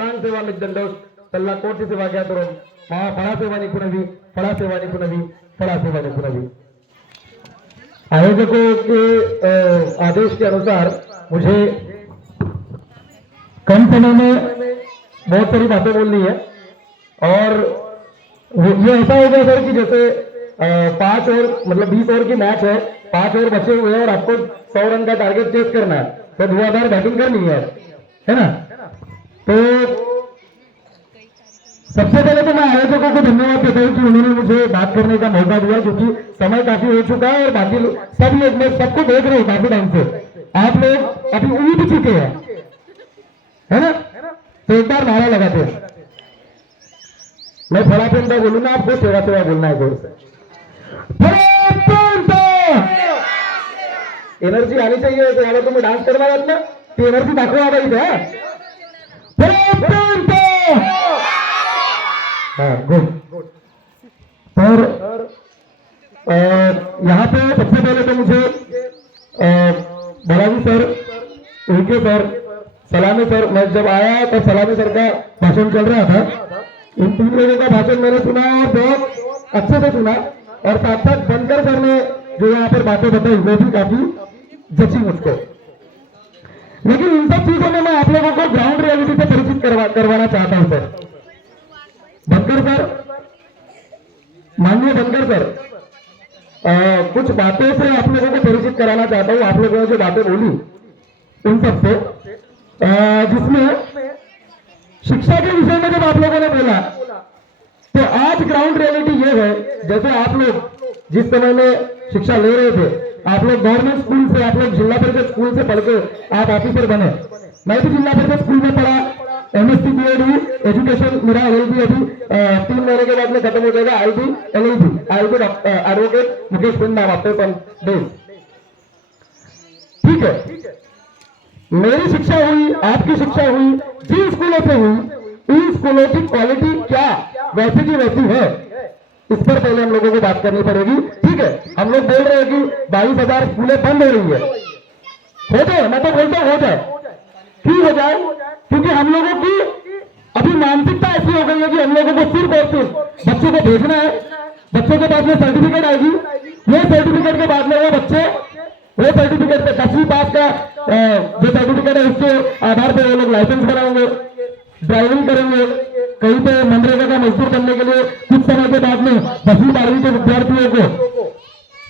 वितान सेवा मिद्दंडोस तल्ला कोटि सेवा क्या करो महा फड़ा सेवा निपुणवी फड़ा सेवा निपुणवी फड़ा सेवा निपुणवी। आयोजकों के आदेश के अनुसार मुझे कम समय में बहुत सारी बातें बोलनी है और ये ऐसा हो गया सर कि जैसे 5 ओवर मतलब 20 ओवर की मैच है, 5 ओवर बचे हुए हैं और आपको 100 रन का टारगेट चेस करना है तो धुआंधार बैटिंग करनी है ना। तो सबसे पहले तो मैं आयोजकों को धन्यवाद देता हूँ कि उन्होंने मुझे बात करने का मौका दिया क्योंकि समय काफी हो चुका है और बाकी सब लोग मैं सबको देख रहे हूँ काफी टाइम से, आप लोग अभी उठ चुके हैं है ना। तो एक बार नारा लगाते हैं, मैं फड़ा पेंटा बोलूंगा आपको सेवा सेवा बोलना है जोर से। एनर्जी आनी चाहिए तो यार तुम्हें डांस करना है ना ती एनर्जी दाखवा पाहिजे। हाँ गुड। और यहाँ पे सबसे पहले तो मुझे बालाजी सर, उनके सर, सलामी सर, मैं जब आया तो सलामी सर का भाषण चल रहा था, इन 3 लोगों का भाषण मैंने सुना और बहुत अच्छे से सुना और साथ साथ बनकर सर ने जो यहाँ पर बातें बताई वो भी काफी जची मुझको। लेकिन इन सब चीजों में मैं आप लोगों को ग्राउंड रियलिटी से परिचित करवाना चाहता हूं सर। बनकर सर, माननीय बनकर सर, कुछ बातों से आप लोगों को परिचित कराना चाहता हूं। आप लोगों ने जो बातें बोली उन सब से, जिसमें शिक्षा के विषय में जब आप लोगों ने बोला तो आज ग्राउंड रियलिटी ये है, जैसे आप लोग जिस समय में शिक्षा ले रहे थे, आप लोग गवर्नमेंट स्कूल से, आप लोग जिला परिषद स्कूल से पढ़ के आप ऑफिसर बने, मैं भी जिला परिषद स्कूल में पढ़ा, MSc BEd एजुकेशन मेरा LLB अभी 3 महीने के बाद में खत्म हो जाएगा। आई बी एडवोकेट मुकेश बिंद नाम आफ्टर सम डेज। ठीक है, मेरी शिक्षा हुई, आपकी शिक्षा हुई, जिन स्कूलों से हुई, इन स्कूलों की क्वालिटी क्या वैसी की वैसी है, इस पर पहले हम लोगों को बात करनी पड़ेगी। ठीक है, हम लोग बोल रहे हैं कि 22,000 स्कूलें बंद हो रही है, हो जाए, मैं तो बोलता हूं हो जाए, क्यों हो जाए, क्योंकि हम लोगों की अभी मानसिकता ऐसी हो गई है कि हम लोगों को सिर्फ और सिर्फ बच्चों को भेजना है, बच्चों के पास में सर्टिफिकेट आएगी, वो सर्टिफिकेट के बाद में वो बच्चे वो सर्टिफिकेट से 10वीं पास का जो सर्टिफिकेट है उसके आधार पर वो लोग लाइसेंस बनाएंगे, ड्राइविंग करेंगे, कहीं पे मनरेगा का मजदूर बनने के लिए कुछ समय के बाद में 10वीं 12वीं के विद्यार्थियों को,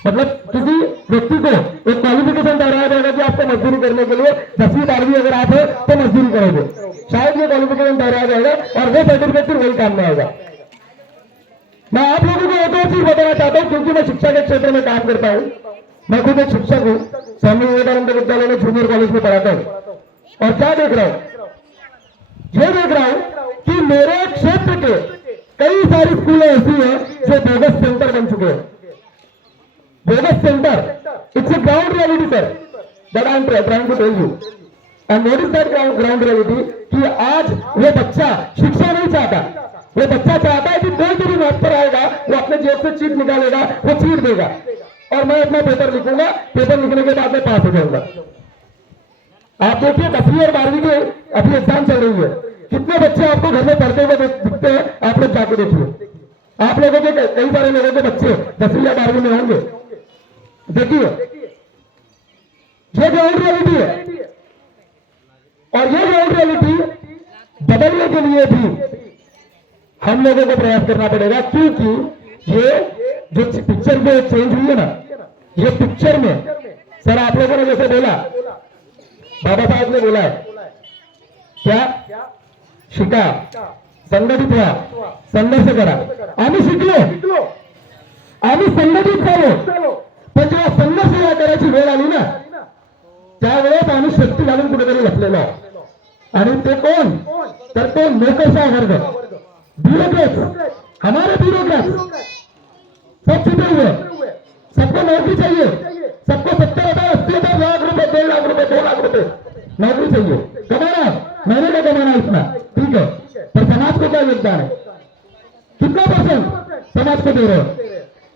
मतलब किसी व्यक्ति को एक क्वालिफिकेशन दोहराया जाएगा कि आपको मजदूरी करने के लिए 10वीं 12वीं अगर आप है तो मजदूरी करोगे, शायद ये क्वालिफिकेशन दोहराया जाएगा और वो सर्टिफिकेट फिर वही काम में आएगा। मैं आप लोगों को एक और चीज बताना चाहता हूं, क्योंकि मैं शिक्षा के क्षेत्र में काम करता हूं, मैं खुद एक शिक्षक हूं, स्वामी विवेकानंद विद्यालय में जूनियर कॉलेज में पढ़ाता हूं और क्या देख रहा हूं, ये देख रहा हूं कि मेरे क्षेत्र के कई सारी स्कूलें ऐसी हैं जो बोगस सेंटर बन चुके हैं। Bogus centre, it's a ground reality sir, that I am trying to tell you. And what is that ground reality, कि आज वो बच्चा शिक्षा नहीं चाहता, वो बच्चा चाहता है कि कोई भी मैथ पर आएगा वो अपने जेब से चीट निकालेगा, वो चीट देगा और मैं अपना पेपर लिखूंगा, पेपर लिखने के बाद में पास हो जाऊंगा। आप देखिए 10वीं और 12वीं के अभी एग्जाम चल रही है, कितने बच्चे आपको घर में पढ़ते हुए दिखते हैं, आप लोग जाके देखिए। आप लोगों के कई सारे लोगों के बच्चे 10वीं या 12वीं में होंगे, देखिए ये ग्राउंड रियलिटी है और ये ग्राउंड रियलिटी बदलने के लिए भी हम लोगों को प्रयास करना पड़ेगा, क्योंकि ये जो पिक्चर में चेंज हुई है ना, ये पिक्चर में सर आप लोगों ने जैसे बोला, बाबा साहब ने बोला है क्या, शिका, संघटित व्हा, संघर्ष करा, आम्ही शिकलो, आम्ही संघटित झालो, पण जेव्हा संघर्ष करायची वेळ आली ना त्यावेळेस आम्ही शक्ती घालून कुठेतरी लपलेलो आणि ते कोण, तर तो नोकरशाह वर्ग, ब्यूरोक्रेट्स, हमारे ब्यूरोक्रेट्स सब छुपे हुए, सबको नौकरी चाहिए, सबको 70,000 80,000 लाख रुपए 1.5 लाख रुपए 2 लाख रुपए नौकरी चाहिए, कमाना मैंने क्या कमाना इतना, ठीक है, पर समाज को क्या योगदान है, कितना % समाज को दे रहे हो,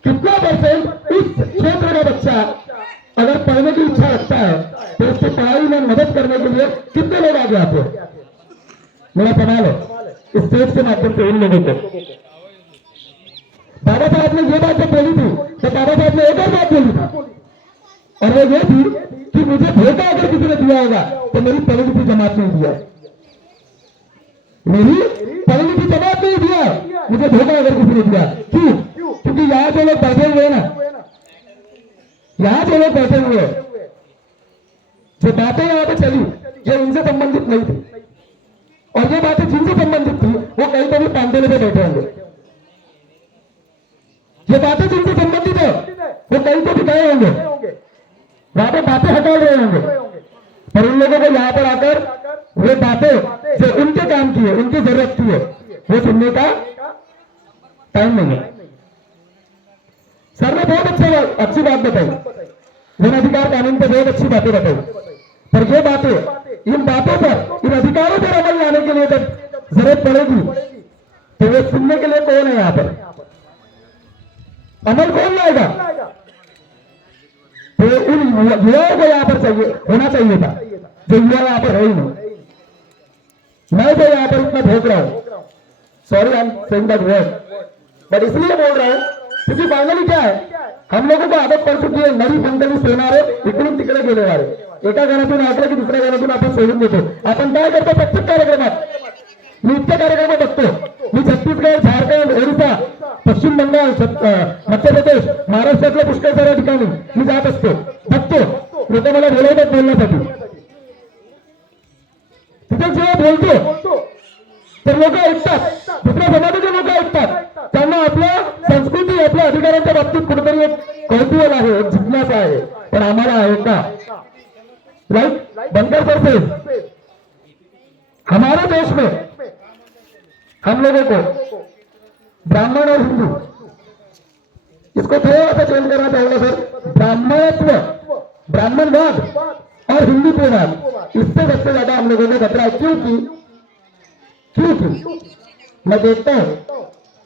कितना % इस क्षेत्र का बच्चा अगर पढ़ने की इच्छा रखता है तो उसकी पढ़ाई में मदद करने के लिए कितने लोग आगे आते हैं, मेरा सवाल है स्टेज के माध्यम से इन लोगों को, बाबा साहब ने ये बात जब बोली थी तो बाबा साहब ने एक और बात बोली थी, और वो ये थी कि मुझे धोखा अगर किसी ने दिया होगा तो मेरी पढ़ी लिखी जमात नहीं दिया, मेरी पढ़ी लिखी जमात नहीं दिया, मुझे धोखा अगर किसी ने दिया। क्यों? क्योंकि यहाँ जो लोग बैठे हुए ना, यहाँ जो लोग बैठे हुए जो बातें यहाँ पे चली ये उनसे संबंधित नहीं थी, और ये बातें जिनसे संबंधित थी वो कहीं तो भी पांडेले पे बैठे होंगे। ये बातें जिनसे संबंधित है वो कहीं तो भी गए होंगे, वहां पे बातें हटा रहे होंगे, पर उन लोगों को यहाँ पर आकर वो बातें जो उनके काम की है, उनकी जरूरत की है, वो सुनने का टाइम नहीं है। सर ने बहुत अच्छी बात बताई, वन अधिकार कानून पे बहुत अच्छी बातें बताई, पर ये बातें इन बातों पर, इन अधिकारों पर अमल लाने के लिए जब जरूरत पड़ेगी तो वो सुनने के लिए कौन है यहाँ पर, अमल कौन लाएगा? तो उन युवाओं को यहाँ पर चाहिए होना चाहिए था, जो युवा यहाँ पर है ही नहीं। मैं तो यहाँ पर इतना भोग रहा हूं, sorry I am saying that word, but इसलिए बोल रहा हूं क्योंकि फाइनली क्या है, हम लोगों को आदत पड़ चुकी है नरी पंकली सेनारे इकडून तिकडे गेलेवारे, एका घरातून आटलं की दुसऱ्या घरातून आपण सोडून देतो। आपण काय करतो प्रत्येक कार्यक्रमात, मी इतक्या कार्यक्रमात बघतो, मी छत्तीसगड, झारखंड, ओडिशा, पश्चिम बंगाल, मध्य प्रदेश, महाराष्ट्रातल्या पुष्कळ साऱ्या ठिकाणी मी जात असतो, बघतो लोक मला बोलवतात बोलण्यासाठी, तिथे जेव्हा बोलतो तर लोक ऐकतात, दुसऱ्या समाजाचे लोक ऐकतात, त्यांना आपल्या संस्कृती, आपल्या अधिकारांच्या बाबतीत कुठेतरी एक कौतूहल आहे, एक जिज्ञासा आहे, पण आम्हाला आहे का? लाइक बनकर सरफेस हमारे देश में हम लोगों को ब्राह्मण और हिंदू, इसको थोड़ा सा चेंज करना चाहूंगा सर, ब्राह्मणत्व, ब्राह्मणवाद और हिंदुत्ववाद, इससे सबसे ज्यादा हम लोगों को खतरा है। क्योंकि मैं देखता हूं,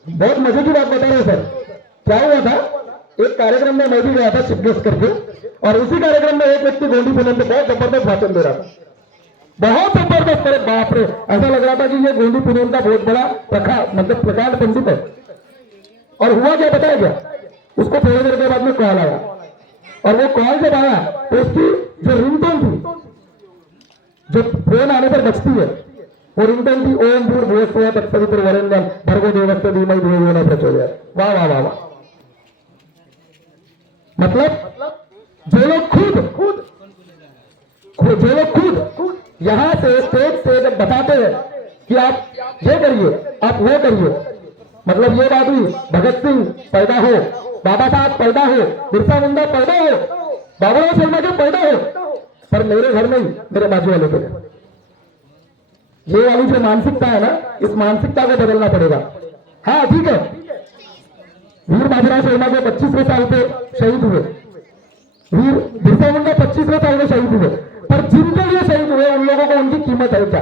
बहुत मजे की बात बता रहे सर, क्या हुआ था, एक कार्यक्रम में मैं भी गया था चीफ गेस्ट करके, और उसी कार्यक्रम में एक व्यक्ति गोंडी फिल्म पे बहुत जबरदस्त भाषण दे रहा था, बहुत जबरदस्त, अरे बाप रे, ऐसा लग रहा था कि ये गोंडी फिल्म का बहुत बड़ा प्रकांड पंडित है। और हुआ क्या पता है क्या, उसको थोड़ी देर के बाद में कॉल आया, और वो कॉल जब आया तो उसकी जो रिंगटोन थी, जो फोन आने पर बजती है, वो रिंगटोन थी ओम भूर्भुवस्सुवः तत्सवितुर्वरेण्यं भर्गो देवस्य धीमहि धियो यो न प्रचोदयात्। वाह वाह वाह वाह, मतलब जो लोग खुद यहां से स्टेज से जब बताते हैं कि आप ये करिए, आप वो करिए, मतलब ये बात हुई, भगत सिंह पैदा हो, बाबा साहब पैदा हो, बिरसा मुंडा पैदा हो, बाबूराव शर्मा जी पैदा हो, पर मेरे घर में ही मेरे बाजू वाले पे, ये वाली जो मानसिकता है ना, इस मानसिकता को बदलना पड़ेगा। हाँ ठीक है, वीर बाबूराव शर्मा को 25वें साल पे शहीद हुए, वीर बिरसा मुंडा 25वें साल में शहीद हुए, पर जिनके लिए शहीद हुए उन लोगों को उनकी कीमत है क्या?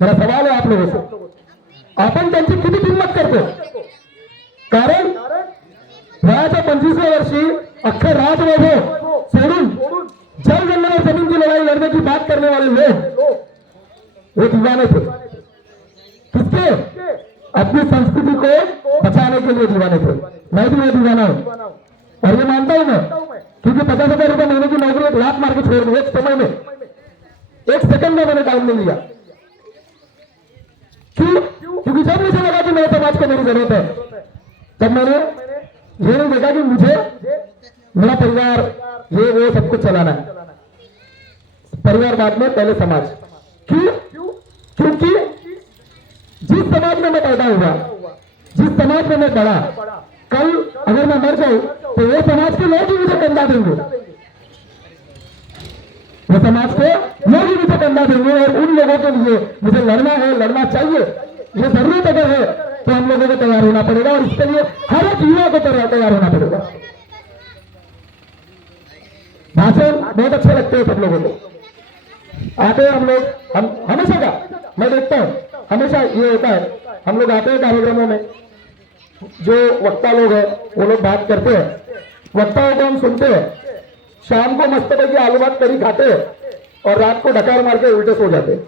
मेरा सवाल है आप लोगों से, आपण त्यांची किती किंमत करतो? कारण वयाच्या 25व्या वर्षी अख्खं राजवैभव सोडून जल जंगल और जमीन की लड़ाई लड़ने की बात करने वाले लोग वो दीवाने थे, किसके? अपनी संस्कृति को बचाने के लिए दीवाने थे। मैं भी वो दीवाना हूं, और ये मानता हूं मैं, क्योंकि 50,000 रुपए महीने की नौकरी एक लाख मार के छोड़ दूं एक समय में, एक सेकंड में मैंने टाइम नहीं लिया। क्यों? क्योंकि जब मुझे लगा कि मेरे समाज को मेरी जरूरत है, तब मैंने ये नहीं देखा कि मुझे मेरा परिवार ये वो सब कुछ चलाना है, परिवार बाद में पहले समाज। क्यों? क्योंकि जिस समाज में मैं पैदा हुआ, जिस समाज में मैं बढ़ा, कल अगर मैं मर जाऊं तो वो समाज के लोग ही मुझे कंधा देंगे, वो समाज के लोग ही मुझे कंधा देंगे, और उन लोगों के लिए मुझे लड़ना है, लड़ना चाहिए, ये जरूरत अगर है तो हम लोगों को तैयार होना पड़ेगा, और इसके लिए हर एक युवा को तैयार होना पड़ेगा। भाषण बहुत अच्छे लगते हैं सब लोगों को, आते हैं हम लोग, हम हमेशा का मैं देखता हूं, हमेशा ये होता है, हम लोग आते हैं कार्यक्रमों में, जो वक्ता लोग हैं वो लोग बात करते हैं, वक्ताओं को हम सुनते हैं, शाम को मस्त पैकी आलू भात करी खाते हैं, और रात को डकार मार के उल्टे सो जाते हैं।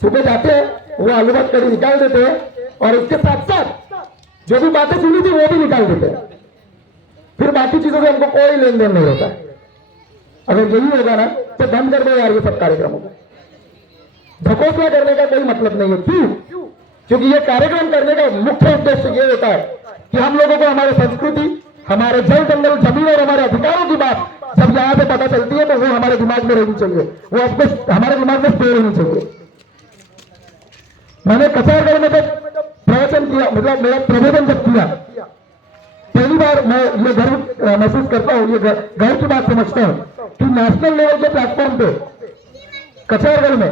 सुबह जाते हैं वो आलू भात कड़ी निकाल देते हैं और इसके साथ साथ जो भी बातें सुनी थी वो भी निकाल देते हैं। फिर बाकी चीजों से हमको कोई लेन देन नहीं होता है। अगर यही होगा ना तो बंद कर दो यार ये सब कार्यक्रमों को, ढकोसला करने का कोई मतलब नहीं है। क्यों? क्योंकि ये कार्यक्रम करने का मुख्य उद्देश्य ये होता है कि हम लोगों को हमारी संस्कृति, हमारे जल जंगल जमीन और हमारे अधिकारों की बात जब यहां से पता चलती है तो वो हमारे दिमाग में रहनी चाहिए, वो आपको हमारे दिमाग में स्टोर होनी चाहिए। मैंने कचारगढ़ में जब प्रवचन किया, मतलब मेरा प्रबोधन जब किया, पहली बार मैं ये गर्व महसूस करता हूँ, ये गर्व की बात समझता हूँ कि नेशनल लेवल के प्लेटफॉर्म पे कचारगढ़ में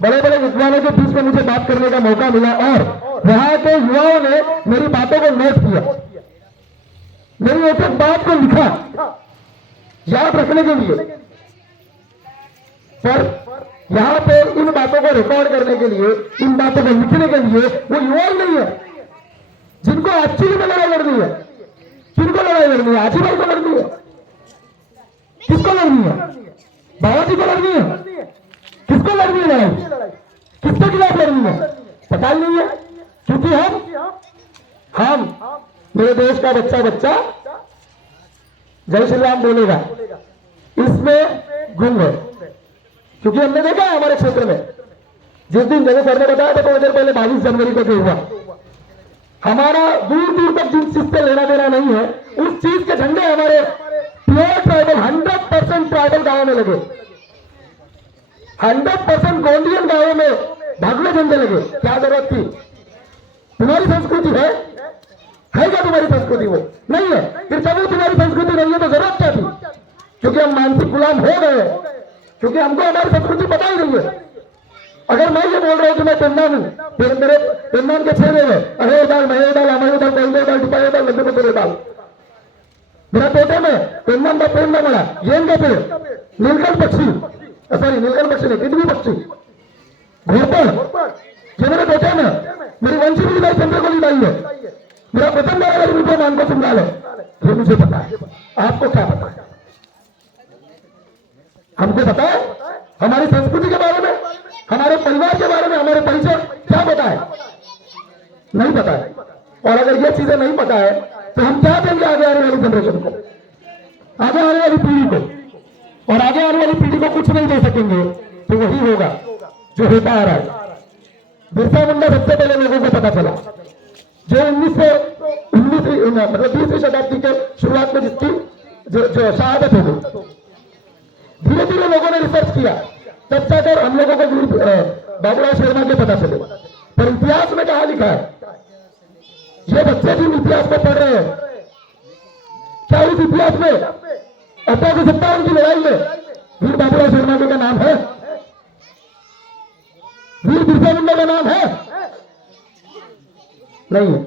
बड़े बड़े विद्वानों के बीच में मुझे बात करने का मौका मिला और वहां के युवाओं ने मेरी बातों को नोट किया, मेरी एक एक बात को लिखा याद रखने के लिए। पर यहां पे इन बातों को रिकॉर्ड करने के लिए, इन बातों को लिखने के लिए वो युवा ही नहीं है जिनको एक्चुअली में लड़ाई लड़नी है। किनको लड़ाई लड़नी है? आजी भाई को लड़नी है? किसको लड़नी है? बाबा जी को लड़नी है? किसको लड़नी है लड़ाई? किसके खिलाफ लड़नी है? पता ही नहीं है। क्योंकि हम मेरे देश का बच्चा जय श्री राम बोलेगा, इसमें गुम है। क्योंकि हमने देखा है हमारे क्षेत्र में, जिस दिन जैसे सर ने बताया था थोड़ी देर पहले 22 जनवरी को जो हुआ, हमारा दूर दूर तक जिस चीज से लेना देना नहीं है, उस चीज के झंडे हमारे प्योर ट्राइबल 100% ट्राइबल गांवों में लगे, 100% गोंडियन गांवों में भागले झंडे लगे। क्या जरूरत थी? तुम्हारी संस्कृति है क्या तुम्हारी संस्कृति? वो नहीं है। फिर जब वो तुम्हारी संस्कृति नहीं है तो जरूरत क्या थी? क्योंकि हम मानसिक गुलाम हो गए, क्योंकि हमको हमारी संस्कृति पता ही नहीं है। अगर मैं ये बोल रहा हूं कि मैं पेन्नान हूं, फिर मेरे पेन्नान के छेड़े में अरे डाल, मैं डाल, हमारे डाल, पहले डाल, डिपाए डाल, लंबे में तेरे डाल। मेरा तोटे में पेन्नान का पेड़ न बड़ा, येन का पेड़, नीलकंठ पक्षी, सॉरी नीलकंठ पक्षी नहीं, तितली पक्षी, घोरपड़, ये मेरे तोटे में मेरी वंशी भी लाई, चंद्र को भी लाई है। मेरा प्रथम वाली मुझे मान को सुन है, ये मुझे पता है। आपको क्या पता है? हमको पता है हमारी संस्कृति के बारे में, हमारे परिवार के बारे में, हमारे परिचय क्या पता है? नहीं पता है। और अगर ये चीजें नहीं पता है तो हम क्या देंगे आगे आने वाली जनरेशन को, आगे आने वाली पीढ़ी को? और आगे आने वाली पीढ़ी को कुछ नहीं दे सकेंगे तो वही होगा जो होता आ रहा है। बिरसा मुंडा सबसे पहले लोगों को पता चला, जो 19वीं मतलब 20वीं शताब्दी के शुरुआत में जिसकी जो शहादत हो गई। धीरे धीरे लोगों ने रिसर्च किया, तब जाकर हम लोगों को बाबूराव शर्मा के पता चले। पर इतिहास में कहा लिखा है? ये बच्चे भी इतिहास में पढ़ रहे हैं क्या? उस इतिहास में 1857 की लड़ाई में वीर बाबूराव शर्मा का नाम है? वीर बिरसा मुंडा का नाम है? नहीं है।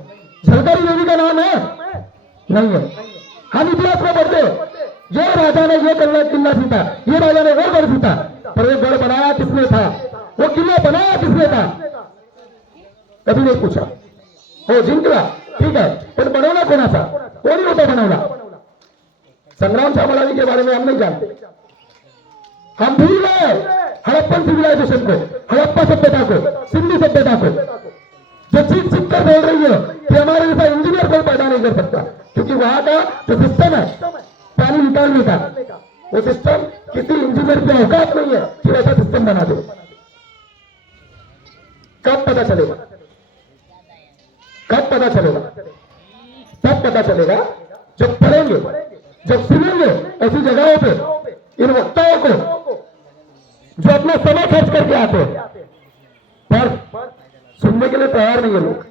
झलकारी देवी का नाम है? नहीं है। हम इतिहास में पढ़ते ये राजा ने ये किला जीता, ये राजा ने वो गढ़ जीता, पर वो गढ़ बनाया किसने था, वो किला बनाया किसने था? कभी नहीं पूछा। वो जिंकला ठीक है, पर बनौला कौन था? वो नहीं होता बनौला। संग्राम सामलानी के बारे में हम नहीं जानते। हम भूल गए हड़प्पन सिविलाइजेशन को, हड़प्पा सभ्यता को, सिंधु सभ्यता को, जो चीख चीख कर बोल रही है कि हमारे जैसा इंजीनियर कोई पैदा नहीं कर सकता। क्योंकि वहां का जो सिस्टम है पानी निकालने का, वो सिस्टम किसी इंजीनियर की औकात नहीं है कि ऐसा सिस्टम बना दो। कब पता चलेगा? कब पता चलेगा? तब पता चलेगा जब पढ़ेंगे, जब सुनेंगे ऐसी जगहों पे इन वक्ताओं को जो अपना समय खर्च करके आते हैं, पर सुनने के लिए तैयार नहीं है लोग।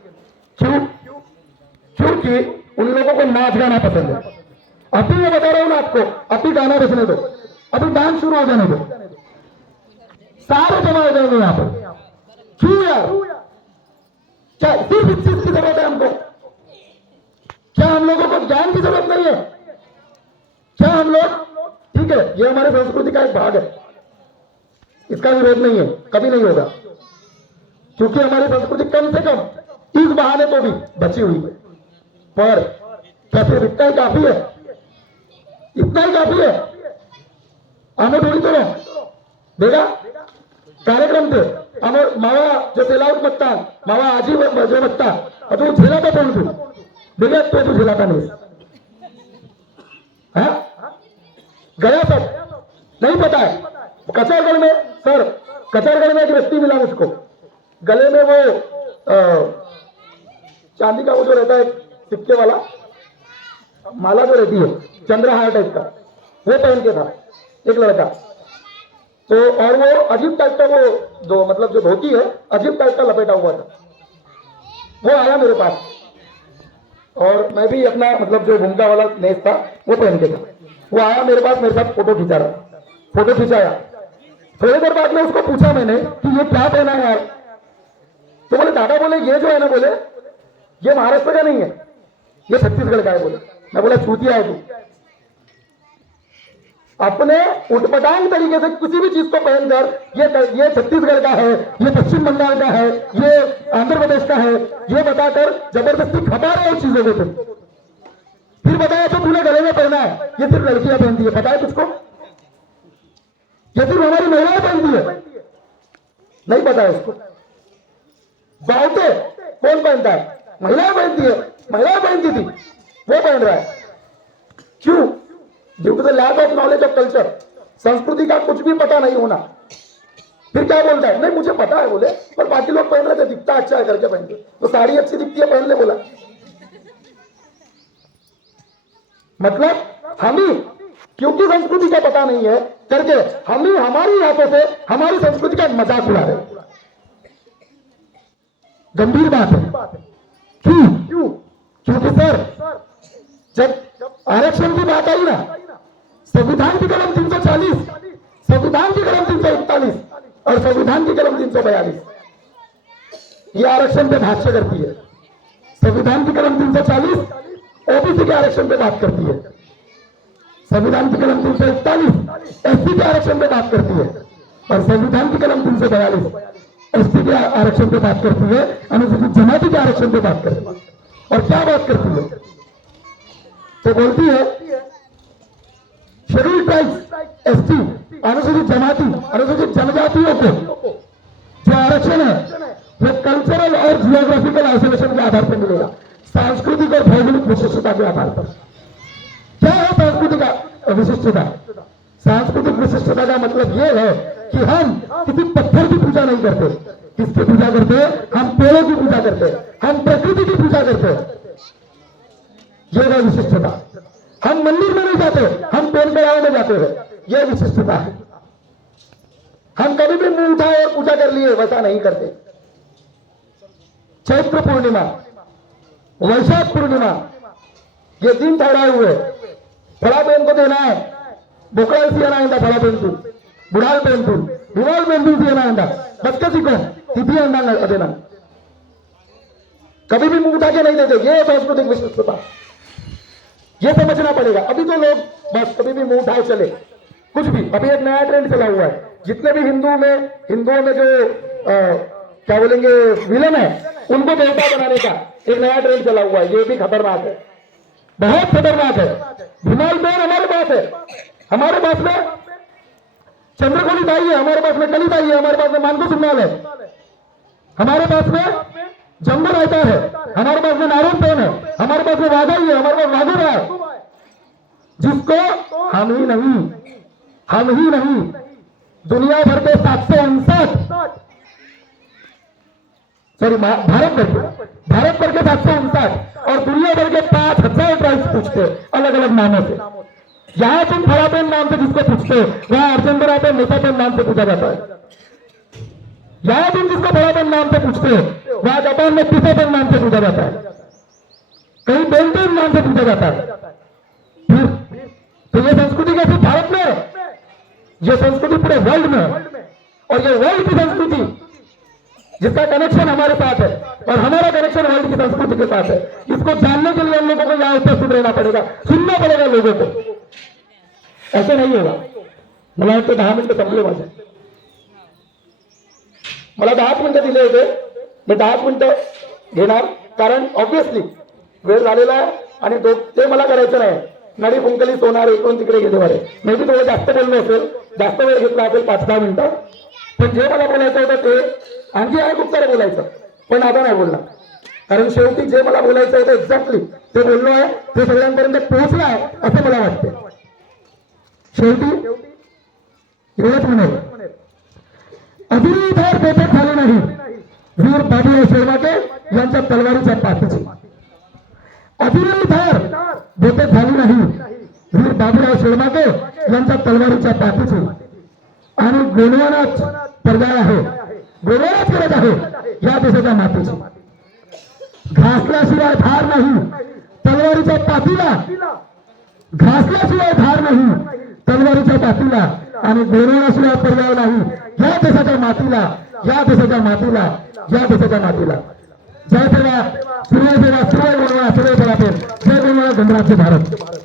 क्यों? क्योंकि उन लोगों को नाच गाना पसंद है। अभी मैं बता रहा हूं ना आपको, अभी गाना बजने दो, अभी डांस शुरू हो जाने दो, सारे जमा हो जाएंगे यहां पर। क्यों यार? क्या सिर्फ इस चीज की जरूरत है हमको? क्या हम लोगों को ज्ञान की जरूरत नहीं है? क्या हम लोग, ठीक है ये हमारे संस्कृति का एक भाग है, इसका विरोध नहीं है, कभी नहीं होगा, क्योंकि हमारी संस्कृति कम से कम इस बहाने को भी बची हुई है। पर क्या सिर्फ इतना ही काफी है? इतना ही काफी है? हमें थोड़ी तो देगा कार्यक्रम थे आम्ही मावा जो तेलावत बघता मावा आजी जो बघता तो झेलाता कोण तू दिल्यात तो झेलाता नहीं हाँ गया सब नहीं पता है। कचरगढ़ में सर कचरगढ़ में एक व्यक्ति मिला मुझको गले में वो चांदी का वो जो रहता है सिक्के वाला माला जो रहती है चंद्रहार टाइप का वो पहन के था एक लड़का तो और वो अजीब टाइप का वो जो मतलब जो धोती है अजीब टाइप का लपेटा हुआ था। वो आया मेरे पास और मैं भी अपना मतलब जो घुमका वाला नेस था वो पहन के था। वो आया मेरे पास मेरे साथ फोटो खिंचा रहा फोटो खिंचाया थोड़ी देर बाद में उसको पूछा मैंने कि ये क्या पहना है यार तो बोले दादा बोले ये जो है ना बोले ये महाराष्ट्र का नहीं है ये छत्तीसगढ़ का है बोले। मैं बोला छूतिया है तू अपने उटपटांग तरीके से किसी भी चीज को पहनकर ये छत्तीसगढ़ का है ये पश्चिम बंगाल का है ये आंध्र प्रदेश का है ये बताकर जबरदस्ती खपा रहे हो चीजों को तुम फिर बताया तो तूने गले में पहना है ये सिर्फ लड़कियां पहनती है पता है तुझको ये सिर्फ हमारी महिलाएं पहनती है नहीं पता है उसको। बाउटे कौन पहनता है महिलाएं पहनती है महिलाएं पहनती थी वो पहन रहा है क्यों due to the lack of knowledge of culture संस्कृति का कुछ भी पता नहीं होना। फिर क्या बोलता है नहीं मुझे पता है बोले पर बाकी लोग पहन रहे थे दिखता अच्छा है करके पहन के तो साड़ी अच्छी दिखती है पहन ले बोला मतलब हम ही क्योंकि संस्कृति का पता नहीं है करके हम ही हमारी हाथों से हमारी संस्कृति का मजाक उड़ा रहे। गंभीर बात है क्यों क्योंकि सर जब आरक्षण की बात आई ना संविधान की कलम 340 संविधान की कलम 341 और संविधान की कलम 342 ये आरक्षण पे भाष्य करती है। संविधान की कलम 340 ओबीसी के आरक्षण पे बात करती है संविधान की कलम 341 एससी के आरक्षण पे बात करती है और संविधान की कलम 342 एसटी के आरक्षण पे बात करती है अनुसूचित जमाती के आरक्षण पे बात करती है। और क्या बात करती है तो बोलती है शेड्यूल ट्राइब्स एसटी अनुसूचित जमाती अनुसूचित जनजातियों को जो आरक्षण है वो कल्चरल और जियोग्राफिकल आइसोलेशन के आधार पर मिलेगा सांस्कृतिक और भौगोलिक विशिष्टता के आधार पर। क्या है सांस्कृतिक विशिष्टता सांस्कृतिक विशिष्टता का मतलब यह है कि हम किसी पत्थर की पूजा नहीं करते किसकी पूजा करते हैं हम पेड़ों की पूजा करते हैं हम प्रकृति की पूजा करते हैं यह है विशिष्टता। हम मंदिर में नहीं जाते हम पेड़ कड़ाओं में जाते हैं यह विशिष्टता है। हम कभी भी मुंह उठाए और पूजा कर लिए वैसा नहीं करते। चैत्र पूर्णिमा वैशाख पूर्णिमा ये दिन ठहराए हुए फड़ा पेन को देना है बोकड़ा सियाना है फड़ा पेन को बुढ़ाल पेन को बुढ़ाल पेन भी सियाना है बस कैसी को तिथि अंदा देना कभी भी मुंह उठा के नहीं देते ये सांस्कृतिक विशिष्टता ये समझना पड़ेगा। अभी तो लोग बस कभी भी मुंह उठाए चले कुछ भी। अभी एक नया ट्रेंड चला हुआ है जितने भी हिंदुओं में जो क्या बोलेंगे विलन है उनको देवता बनाने का एक नया ट्रेंड चला हुआ है। ये भी खतरनाक है बहुत खतरनाक है। हिमाल पेन हमारे पास है हमारे पास में चंद्रकोली ताई है हमारे पास में कली ताई है हमारे पास में मानको सुन्नाल है हमारे पास में जम्बू रायता है हमारे पास में नारायण पेन है हमारे पास में वाघाई है हमारे पास वाघुर है जिसको हम ही नहीं दुनिया भर के 759 सॉरी भारत भर के 759 और दुनिया भर के 5000 ट्राइब्स पूछते अलग अलग नामों से। यहां तुम फड़ापेन नाम से जिसको पूछते वहां अर्जुन नेतापेन नाम से पूछा जाता है। यहां तुम जिसको फड़ापेन नाम से पूछते वहां जापान में पिसापेन नाम से पूछा जाता है कहीं बेलपेन नाम से पूछा जाता है। फिर तो ये संस्कृति कैसे भारत में ये संस्कृति पूरे वर्ल्ड में और ये वर्ल्ड की संस्कृति जिसका कनेक्शन हमारे साथ है और हमारा कनेक्शन वर्ल्ड की संस्कृति के साथ है। इसको जानने के लिए हम लोगों को यहाँ उपस्थित रहना पड़ेगा सुनना पड़ेगा लोगों को। ऐसे नहीं होगा मला वाटतं 10 मिनिटं संपले माझे मला 10 मिनिटं दिले होते मी 10 मिनिटं घेणार कारण ऑब्विसली वेळ झालेला आहे आणि ते मला करायचं नाही। नडी फुंकली सोनार इकडून तिकडे गेले वारे मे बी थोडं जास्त बोललो असेल जास्त वेळ घेतला असेल 5-10 मिनिटं पण जे मला बोलायचं होतं ते आणखी एक उत्तर बोलायचं, पण आता नाही बोलणार. कारण शेवटी जे मला बोलायचं होतं एक्झॅक्टली ते बोललो आहे, ते सगळ्यांपर्यंत पोहोचलं आहे असं मला वाटतं. शेवटी एवढंच म्हणेल, अजूनही धार बेपत झाली नाही वीर बाबूराव शेळमाके यांच्या तलवारीच्या पाठीची. अजूनही धार बेपत झाली नाही वीर बाबूराव शेळमाके यांच्या तलवारीच्या पाठीची. आणि गोंडवानाच पर्याय आहे, गोंडवानाच गरज आहे या देशाच्या मातीची. घासल्याशिवाय धार नाही तलवारीच्या पाठीला, घासल्याशिवाय धार नाही तलवारीच्या पाठीला. आणि गोंडवानाशिवाय पर्याय नाही या देशाच्या मातीला, या देशाच्या मातीला, या देशाच्या मातीला. जय देवा, सूर्य देवा, सूर्य गोंडवा, सूर्य देवा, जय गोंडवा, गंधराचे भारत.